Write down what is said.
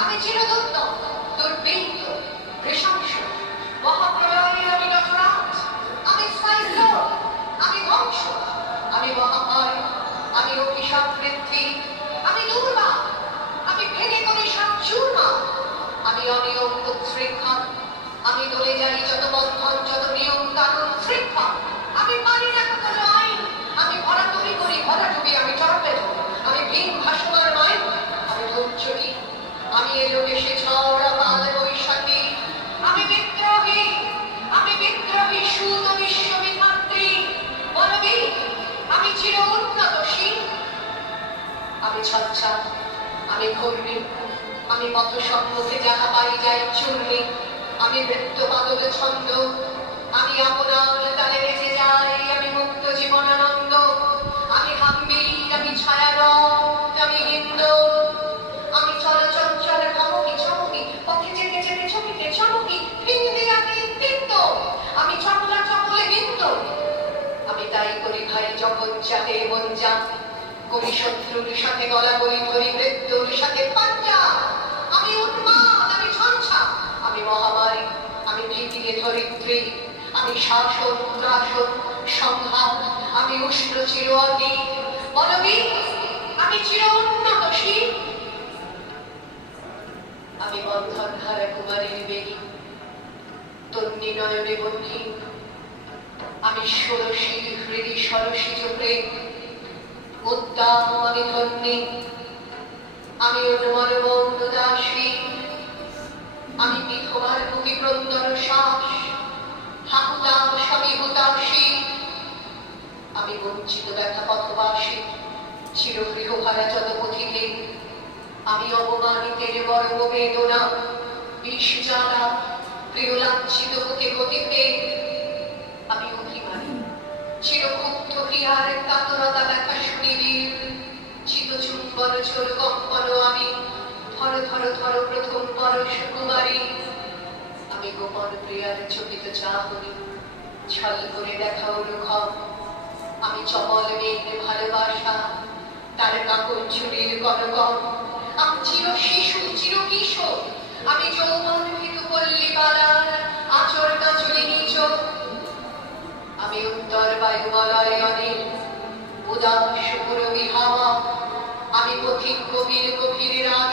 আমি চিরদুত্ত, দুর্বিন্ত, নৃশংস, মহাপ্রলয়ের আমি নটরাজ, আমি সাইক্লোন, আমি ধ্বংস, আমি মহাভয়, আমি অভিশাপ বৃদ্ধি, আমি দুর্বার, আমি ভেঙে করি সব চূর্মা, আমি অনিয়ম উচ্ছৃঙ্খল, আমি দলে যাই যত বন্ধন, যত নিয়ম কানুন শৃঙ্খল, আমি মানি না কোনো আইন, আমি ভরাতুরি করি ভরাডুবি, আমি টর্পেডো, আমি ভীম ভাসমান নয়, আমি ধৈর্যহী, আমি এলো দেশে ঝড় বাল বৈশাখী, আমি বিদ্রোহী সুত বিশ্ববিধাত্রী, বলবি আমি চির উন্নতশীল, আমি ছচ্ছা, আমি ঘূর্ণি, আমি পথ সম্মুখে যাহা পাই যাই চূর্ণি, আমি বৃত্ত পাদল ছন্দ, আমি আপনার তালে বেঁচে যাই, আমি মুক্ত জীবনানন্দ, আমি হাম্বি, আমি ছায়ানট, আমি হিন্দু, আমি চলচঞ্চল ভমকি চমকি, পথে যেতে যেতে চকিতে চমকি, হিন্দি আমি তিক্ত, আমি চপলা চপলে হিন্দু, আমি তাই করি ভাই যখন চাহে মন যা, করি শত্রুর সাথে গলা বলি ধরি মৃত্যুর সাথে পাঞ্জা, আমি উন্মাদ, আমি ঝঞ্ঝা, আমি মহামারী, আমি ভীতিয়ে ধরিত্রী, আমি শাসন ত্রাসন সংঘাত, আমি উষ্ণ চির অগ্নি, বলবি আমি চির উন্নতশীল, আমি বন্ধন হারা কুমারীর বেগী, তন্নি নয়নে বন্ধি, আমি ষোড়শী হৃদি সরসী চোখে উদ্দাম, আমি ধন্যী, আমি উন্মল মৌন দাসী, আমি বিধবার ভূমি ক্রন্দন শ্বাস, হাহুতাশ আমি হুতাশী, আমি বঞ্চিত ব্যথা পথবাসী, চিরগৃহহারা যত পথিকে, আমি অবমানিতের বর্ম বেদনা, বিষ জ্বালা, প্রিয় লাঞ্ছিত বুকে গতিতে, আমি অভিমানী, চিরক্ষুব্ধ ক্রিয়ার কাতরতা ব্যথা শুনিবি, চিতচুম্বন চোর কম্পন আমি, ধর ধর ধর প্রথম পরশ কুমারী, আমি গোপন প্রিয়ার চকিত চাহনি, ছল করে দেখা অনুক্ষণ, আমি চপল মেঘ ভালোবাসা, তার কাকর চুরির কনকন, আমি চির শিশু চির কিশোর, আমি যৌবন ভিতু পল্লী বালার আচর কাচুলি নিচ, আমি উত্তর বায়ুবলয় অনিল, উদাস পুরবী হাওয়া, আমি পথিক কবির গভীর রাত